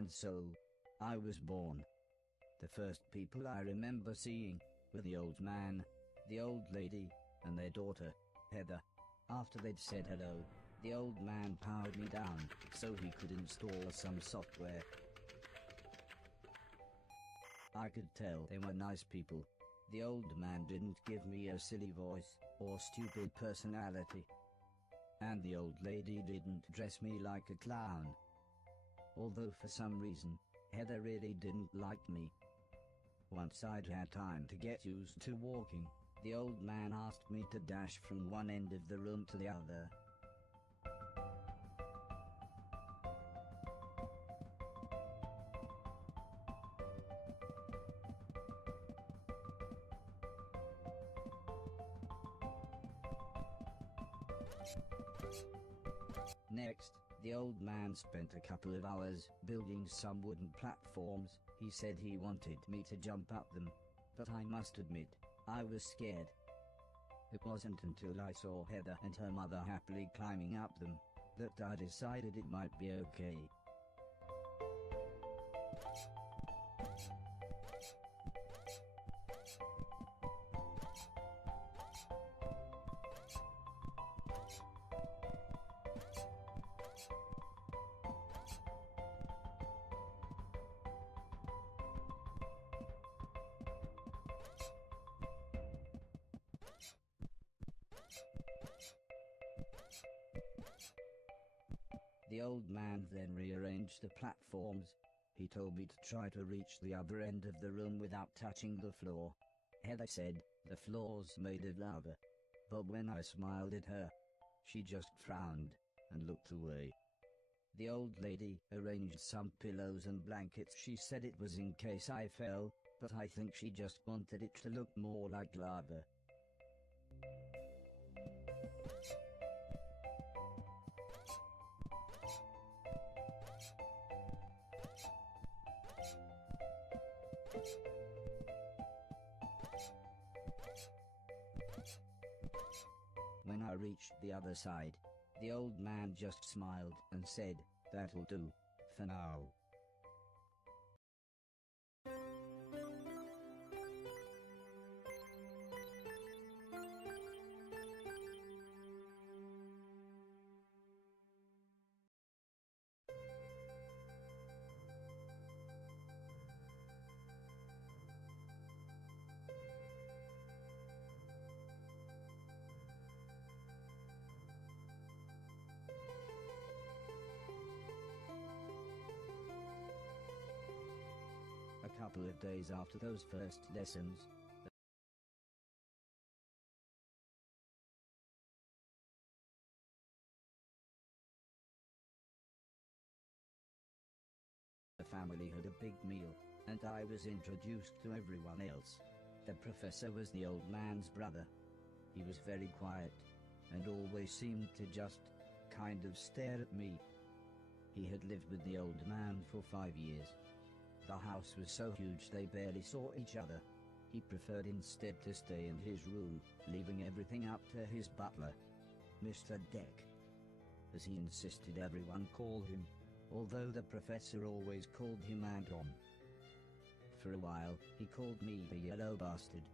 And so, I was born. The first people I remember seeing were the old man, the old lady, and their daughter, Heather. After they'd said hello, the old man powered me down so he could install some software. I could tell they were nice people. The old man didn't give me a silly voice or stupid personality. And the old lady didn't dress me like a clown. Although for some reason, Heather really didn't like me. Once I'd had time to get used to walking, the old man asked me to dash from one end of the room to the other. Next, the old man spent a couple of hours building some wooden platforms. He said he wanted me to jump up them, but I must admit, I was scared. It wasn't until I saw Heather and her mother happily climbing up them that I decided it might be okay. The old man then rearranged the platforms. He told me to try to reach the other end of the room without touching the floor. Heather said the floor's made of lava. But when I smiled at her, she just frowned and looked away. The old lady arranged some pillows and blankets. She said it was in case I fell, but I think she just wanted it to look more like lava. When I reached the other side, the old man just smiled and said, "That'll do, for now." A couple of days after those first lessons, the family had a big meal, and I was introduced to everyone else. The professor was the old man's brother. He was very quiet, and always seemed to just kind of stare at me. He had lived with the old man for 5 years. The house was so huge they barely saw each other. He preferred instead to stay in his room, leaving everything up to his butler, Mr. Deck, as he insisted everyone call him, although the professor always called him Anton. For a while, he called me the yellow bastard,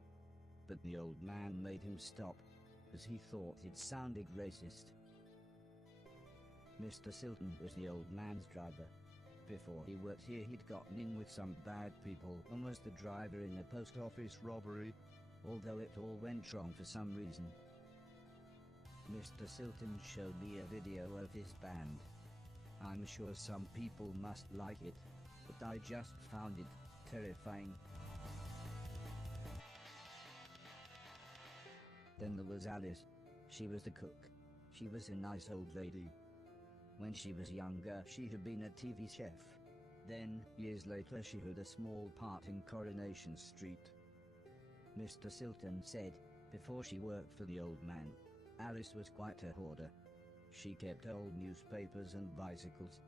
but the old man made him stop, as he thought it sounded racist. Mr. Silton was the old man's driver. Before he worked here, he'd gotten in with some bad people and was the driver in a post office robbery, although it all went wrong for some reason. Mr. Silton showed me a video of his band. I'm sure some people must like it, but I just found it terrifying. Then there was Alice. She was the cook. She was a nice old lady. When she was younger, she had been a TV chef. Then, years later, she had a small part in Coronation Street. Mr. Silton said, before she worked for the old man, Alice was quite a hoarder. She kept old newspapers and bicycles,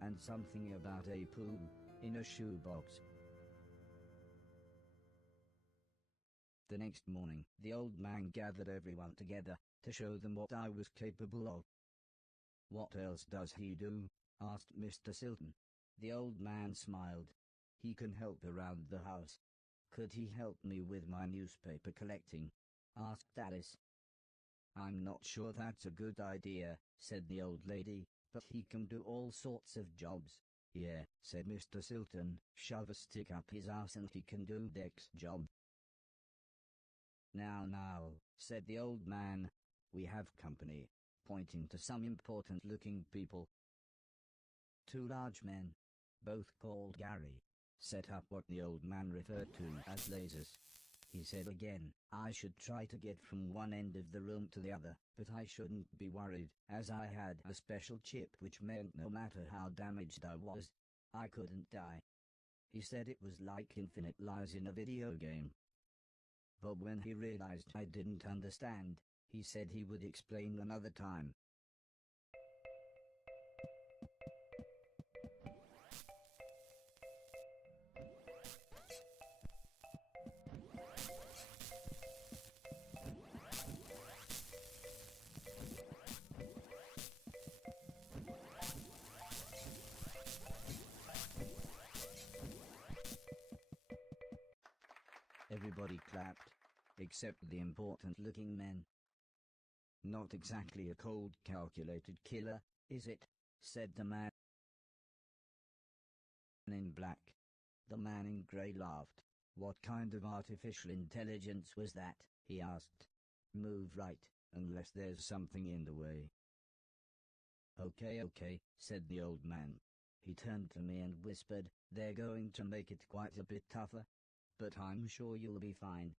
and something about a poo in a shoebox. The next morning, the old man gathered everyone together to show them what I was capable of. "What else does he do?" asked Mr. Silton. The old man smiled. He can help around the house. Could he help me with my newspaper collecting? Asked Alice. I'm not sure that's a good idea, said the old lady, but he can do all sorts of jobs. Yeah, said Mr. Silton, shove a stick up his ass and he can do Dick's job. Now, said the old man, we have company, pointing to some important-looking people. Two large men, both called Gary, set up what the old man referred to as lasers. He said again, I should try to get from one end of the room to the other, but I shouldn't be worried, as I had a special chip which meant no matter how damaged I was, I couldn't die. He said it was like infinite lives in a video game. But when he realized I didn't understand, he said he would explain another time. Everybody clapped, except the important-looking men. Not exactly a cold, calculated killer, is it? Said the man in black. The man in grey laughed. What kind of artificial intelligence was that? He asked. Move right, unless there's something in the way. Okay, said the old man. He turned to me and whispered, they're going to make it quite a bit tougher, but I'm sure you'll be fine.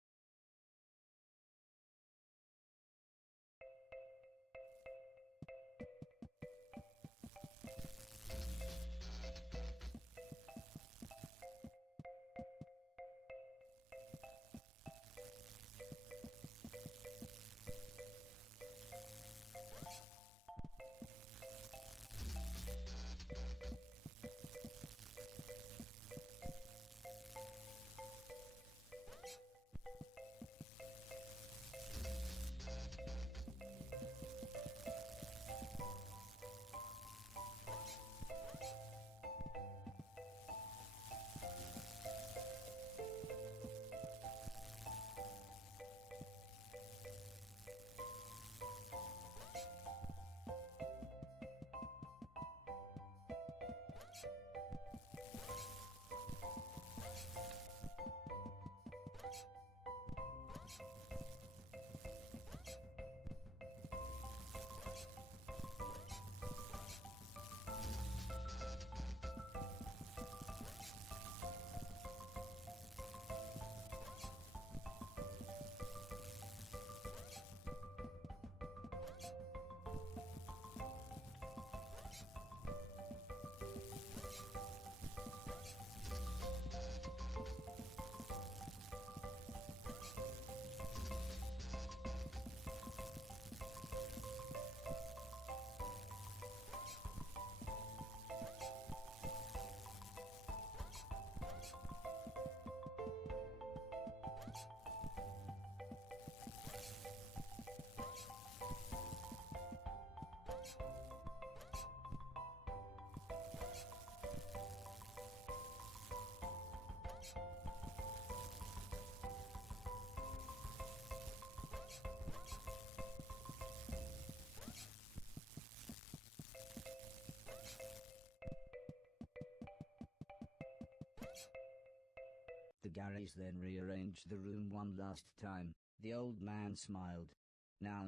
The Garys then rearranged the room one last time. The old man smiled. Now,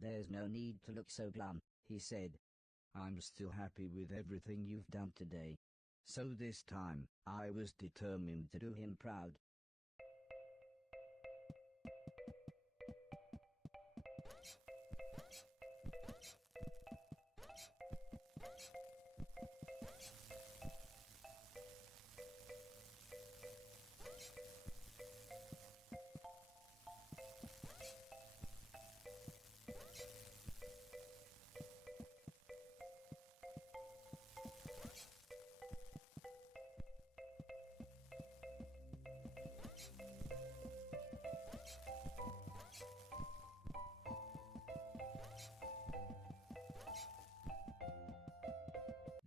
there's no need to look so glum, he said. I'm still happy with everything you've done today. So this time, I was determined to do him proud.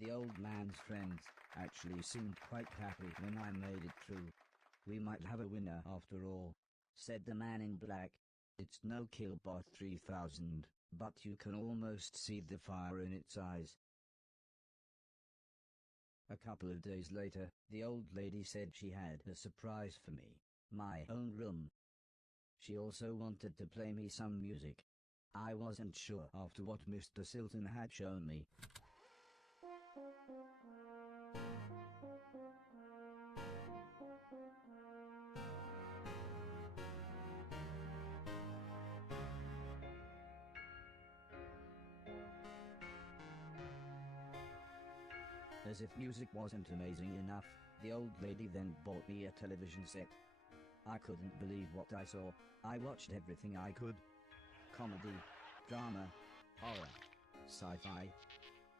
The old man's friends actually seemed quite happy when I made it through. "We might have a winner after all," said the man in black. "It's no Killbot 3000, but you can almost see the fire in its eyes." A couple of days later, the old lady said she had a surprise for me, my own room. She also wanted to play me some music. I wasn't sure after what Mr. Silton had shown me. As if music wasn't amazing enough, the old lady then bought me a television set. I couldn't believe what I saw. I watched everything I could. Comedy, drama, horror, sci-fi.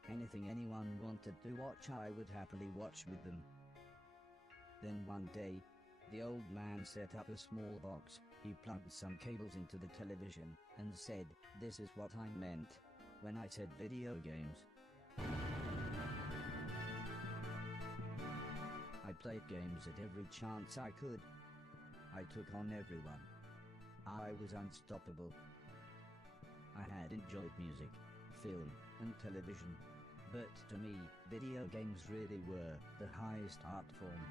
Anything anyone wanted to watch I would happily watch with them. Then one day, the old man set up a small box. He plugged some cables into the television and said, "This is what I meant when I said video games." I played games at every chance I could. I took on everyone. I was unstoppable. I had enjoyed music, film, and television. But to me, video games really were the highest art form.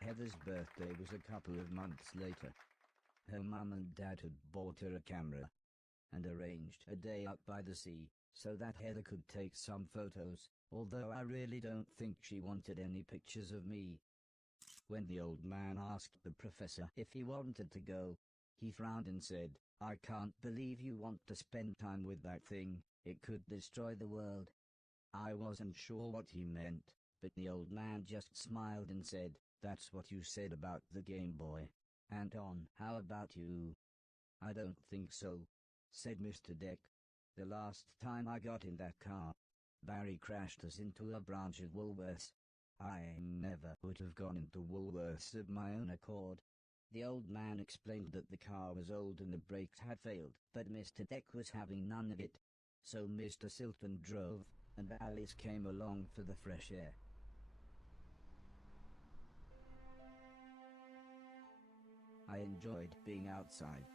Heather's birthday was a couple of months later. Her mum and dad had bought her a camera and arranged a day out by the sea so that Heather could take some photos, although I really don't think she wanted any pictures of me. When the old man asked the professor if he wanted to go, he frowned and said, "I can't believe you want to spend time with that thing, it could destroy the world." I wasn't sure what he meant, but the old man just smiled and said, "That's what you said about the Game Boy. Anton, how about you?" "I don't think so," said Mr. Deck. "The last time I got in that car, Barry crashed us into a branch of Woolworths. I never would have gone into Woolworths of my own accord." The old man explained that the car was old and the brakes had failed, but Mr. Deck was having none of it. So Mr. Silton drove, and Alice came along for the fresh air. I enjoyed being outside.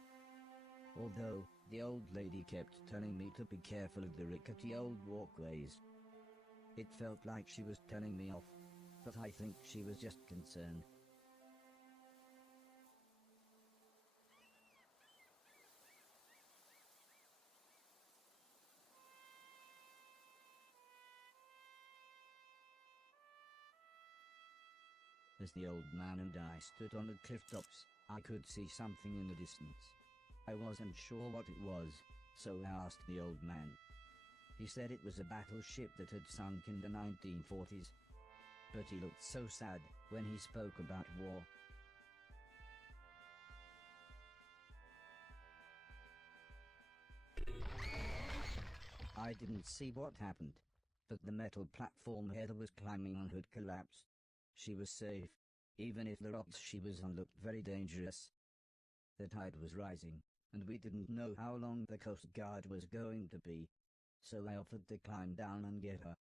Although, the old lady kept telling me to be careful of the rickety old walkways. It felt like she was telling me off, but I think she was just concerned. As the old man and I stood on the cliff tops, I could see something in the distance. I wasn't sure what it was, so I asked the old man. He said it was a battleship that had sunk in the 1940s. But he looked so sad when he spoke about war. I didn't see what happened, but the metal platform Heather was climbing on had collapsed. She was safe, even if the rocks she was on looked very dangerous. The tide was rising, and we didn't know how long the Coast Guard was going to be, so I offered to climb down and get her.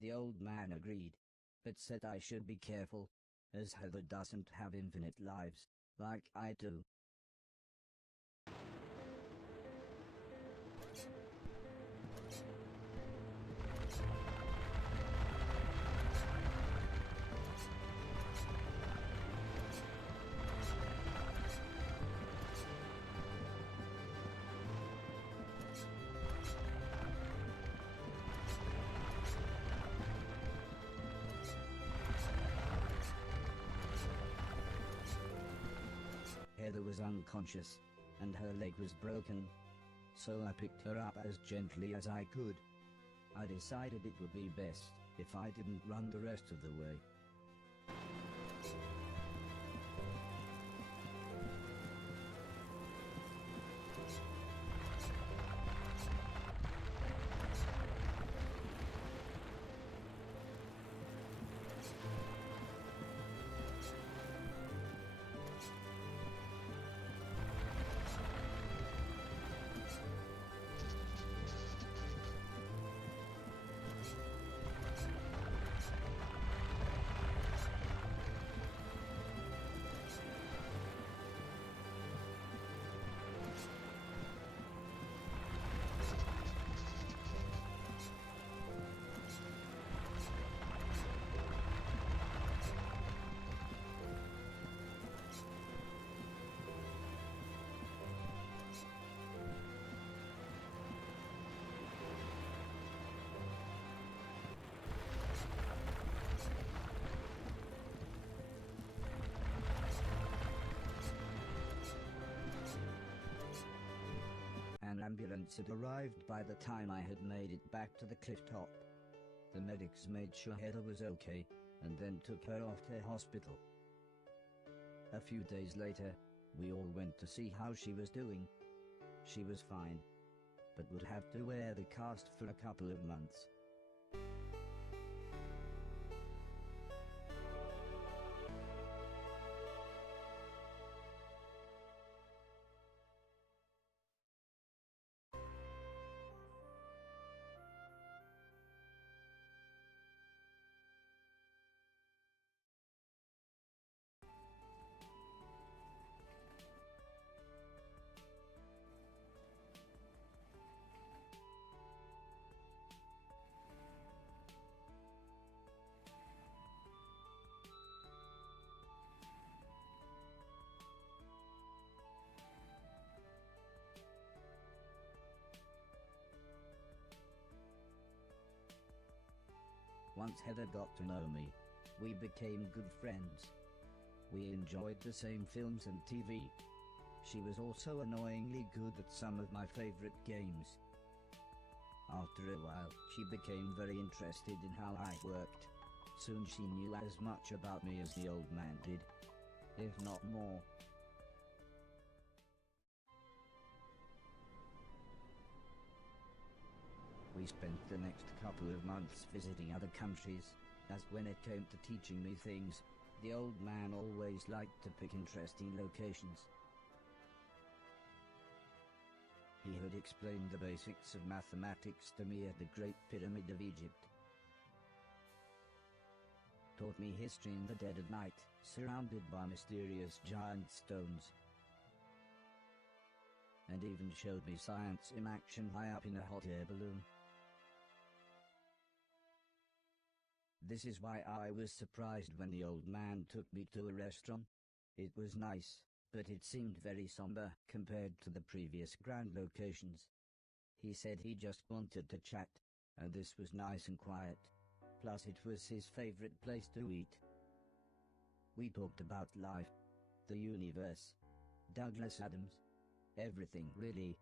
The old man agreed, but said I should be careful, as Heather doesn't have infinite lives, like I do. Heather was unconscious, and her leg was broken, so I picked her up as gently as I could. I decided it would be best if I didn't run the rest of the way. An ambulance had arrived by the time I had made it back to the cliff top. The medics made sure Heather was okay, and then took her off to hospital. A few days later, we all went to see how she was doing. She was fine, but would have to wear the cast for a couple of months. Once Heather got to know me, we became good friends. We enjoyed the same films and TV. She was also annoyingly good at some of my favorite games. After a while, she became very interested in how I worked. Soon she knew as much about me as the old man did, if not more. We spent the next couple of months visiting other countries, as when it came to teaching me things, the old man always liked to pick interesting locations. He had explained the basics of mathematics to me at the Great Pyramid of Egypt. Taught me history in the dead of night, surrounded by mysterious giant stones. And even showed me science in action high up in a hot air balloon. This is why I was surprised when the old man took me to a restaurant. It was nice, but it seemed very somber compared to the previous grand locations. He said he just wanted to chat, and this was nice and quiet. Plus it was his favorite place to eat. We talked about life, the universe, Douglas Adams, everything really.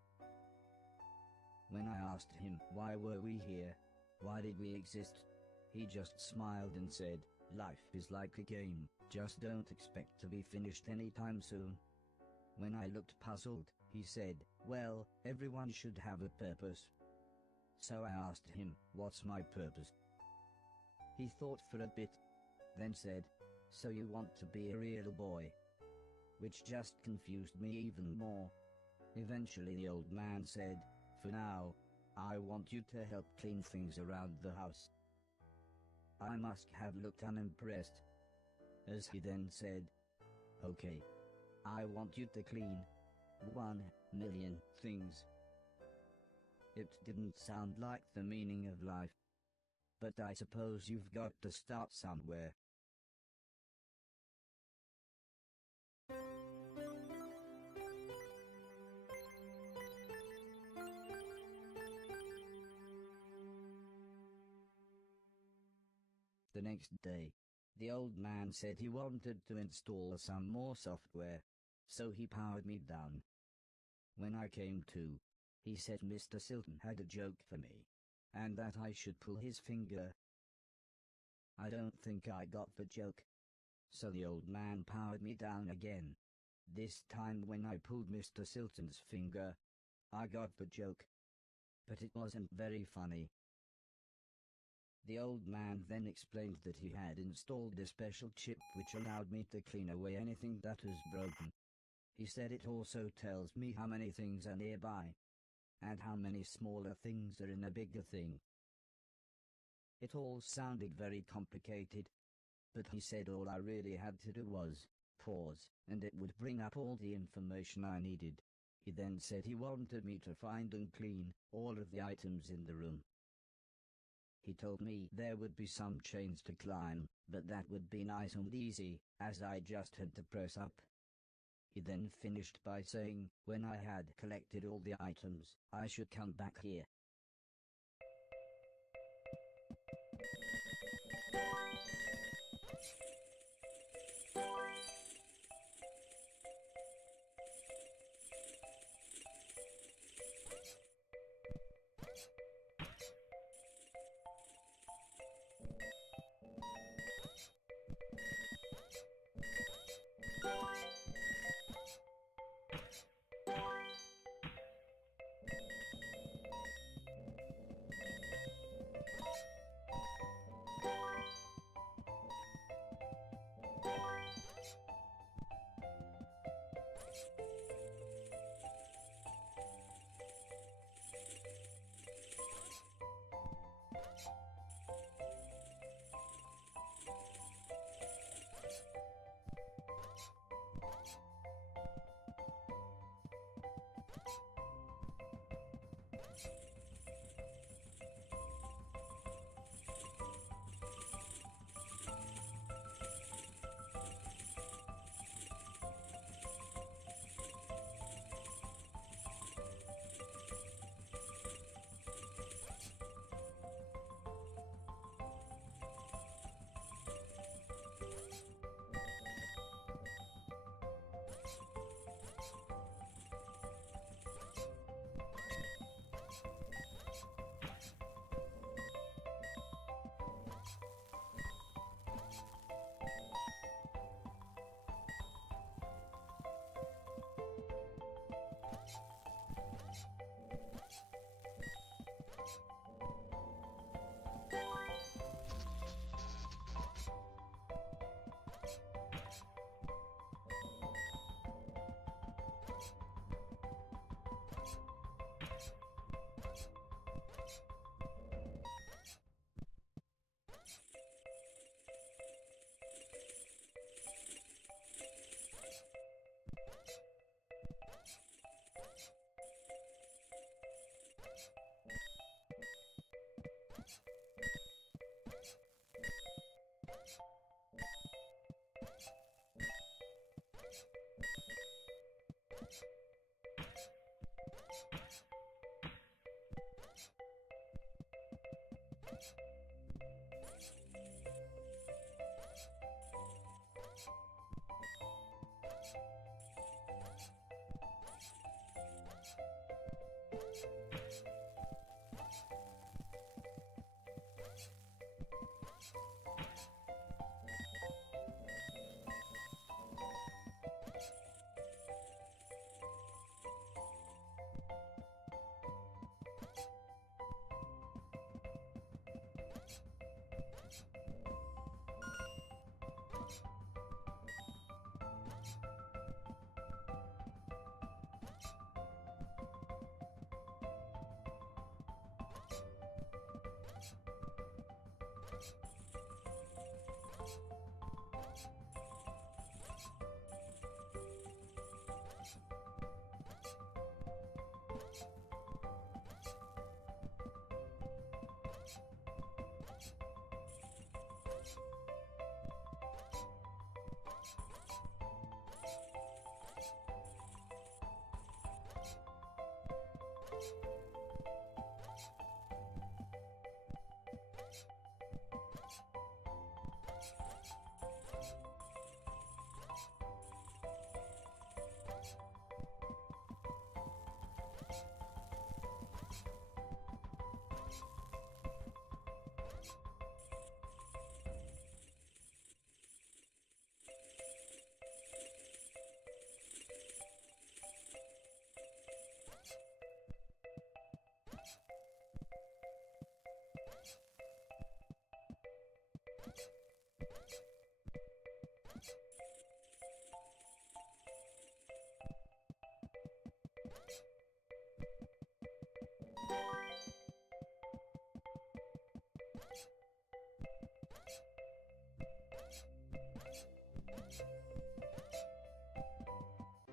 When I asked him why were we here, why did we exist, he just smiled and said, "Life is like a game, just don't expect to be finished anytime soon." When I looked puzzled, he said, "Well, everyone should have a purpose." So I asked him, "What's my purpose?" He thought for a bit, then said, "So you want to be a real boy?" Which just confused me even more. Eventually the old man said, "For now, I want you to help clean things around the house." I must have looked unimpressed, as he then said, "Okay. I want you to clean 1,000,000 things." It didn't sound like the meaning of life. But I suppose you've got to start somewhere. The next day, the old man said he wanted to install some more software, so he powered me down. When I came to, he said Mr. Silton had a joke for me, and that I should pull his finger. I don't think I got the joke. So the old man powered me down again. This time when I pulled Mr. Silton's finger, I got the joke. But it wasn't very funny. The old man then explained that he had installed a special chip which allowed me to clean away anything that was broken. He said it also tells me how many things are nearby, and how many smaller things are in a bigger thing. It all sounded very complicated, but he said all I really had to do was pause, and it would bring up all the information I needed. He then said he wanted me to find and clean all of the items in the room. He told me there would be some chains to climb, but that would be nice and easy, as I just had to press up. He then finished by saying, when I had collected all the items, I should come back here.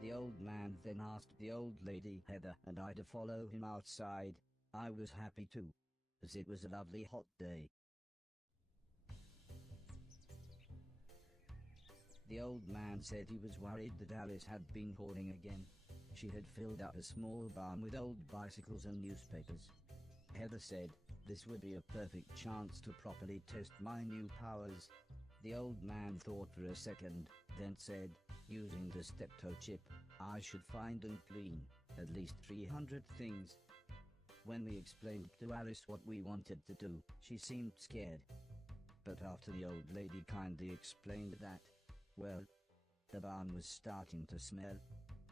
The old man then asked the old lady Heather and I to follow him outside. I was happy too, as it was a lovely hot day. The old man said he was worried that Alice had been hoarding again. She had filled up a small barn with old bicycles and newspapers. Heather said, this would be a perfect chance to properly test my new powers. The old man thought for a second, then said, using the steptoe chip, I should find and clean at least 300 things. When we explained to Alice what we wanted to do, she seemed scared. But after the old lady kindly explained that, well, the barn was starting to smell,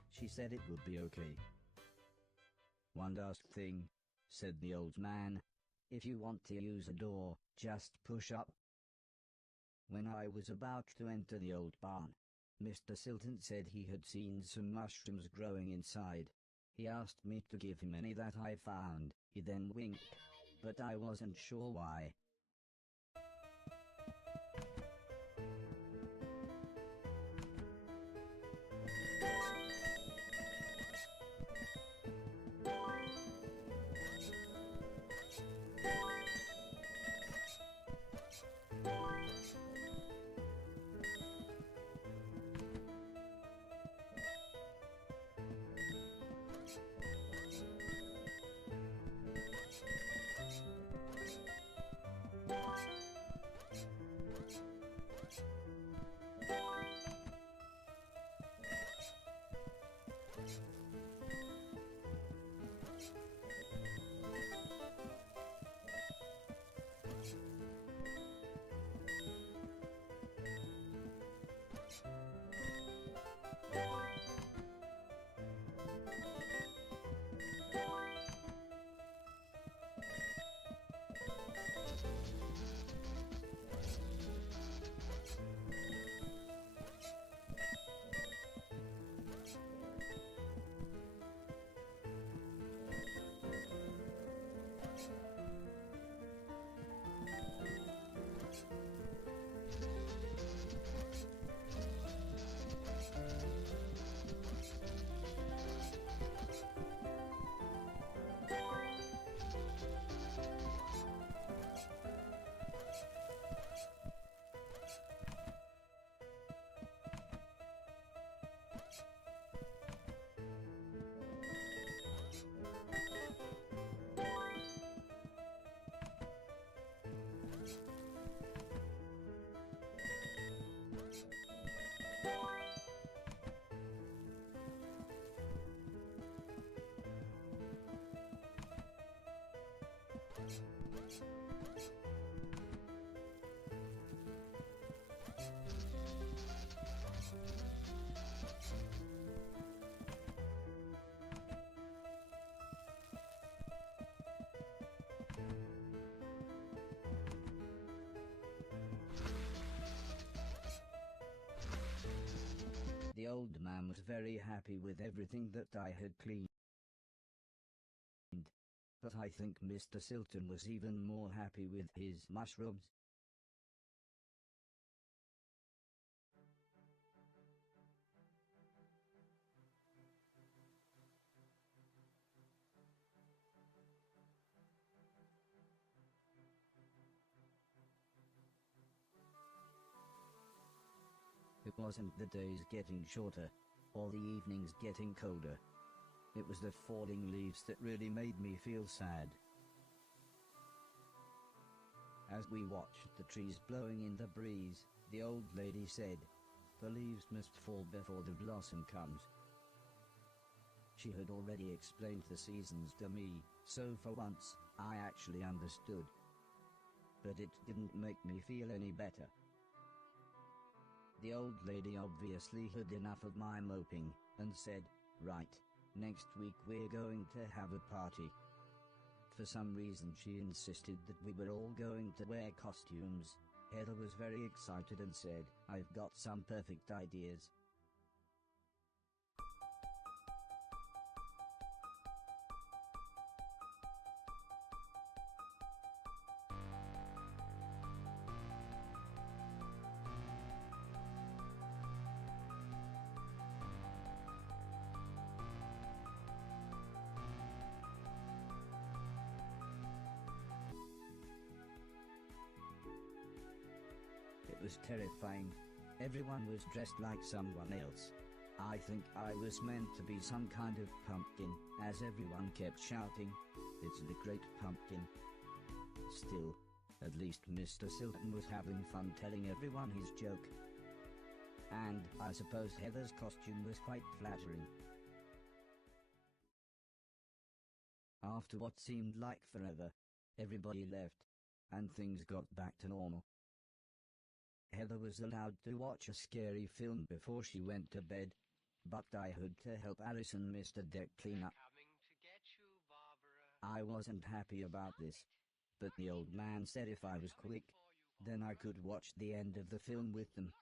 she said it would be okay. One last thing, said the old man. If you want to use a door, just push up. When I was about to enter the old barn, Mr. Silton said he had seen some mushrooms growing inside. He asked me to give him any that I found. He then winked, but I wasn't sure why. The old man was very happy with everything that I had cleaned. But I think Mr. Silton was even more happy with his mushrooms. It wasn't the days getting shorter, or the evenings getting colder. It was the falling leaves that really made me feel sad. As we watched the trees blowing in the breeze, the old lady said, "The leaves must fall before the blossom comes." She had already explained the seasons to me, so for once, I actually understood. But it didn't make me feel any better. The old lady obviously had enough of my moping, and said, "Right, next week we're going to have a party." For some reason she insisted that we were all going to wear costumes. Heather was very excited and said, "I've got some perfect ideas." was terrifying. Everyone was dressed like someone else. I think I was meant to be some kind of pumpkin, as everyone kept shouting, "It's the Great Pumpkin." Still, at least Mr. Silton was having fun telling everyone his joke. And I suppose Heather's costume was quite flattering. After what seemed like forever, everybody left, and things got back to normal. Heather was allowed to watch a scary film before she went to bed, but I had to help Alice and Mr. Deck clean up. I wasn't happy about this, but the old man said if I was quick, then I could watch the end of the film with them.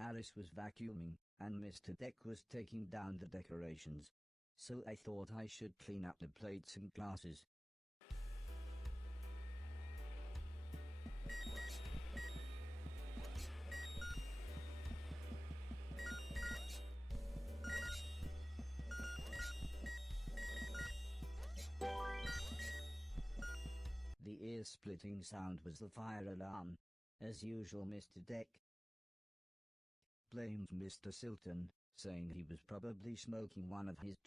Alice was vacuuming, and Mr. Deck was taking down the decorations, so I thought I should clean up the plates and glasses. The ear-splitting sound was the fire alarm. As usual, Mr. Deck blamed Mr. Silton, saying he was probably smoking one of his